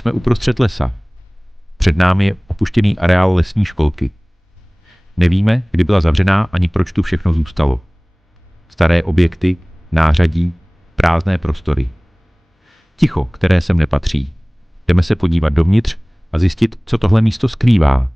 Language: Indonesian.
Jsme uprostřed lesa. Před námi je opuštěný areál lesní školky. Nevíme, kdy byla zavřená ani proč tu všechno zůstalo. Staré objekty, nářadí, prázdné prostory. Ticho, které sem nepatří. Jdeme se podívat dovnitř a zjistit, co tohle místo skrývá.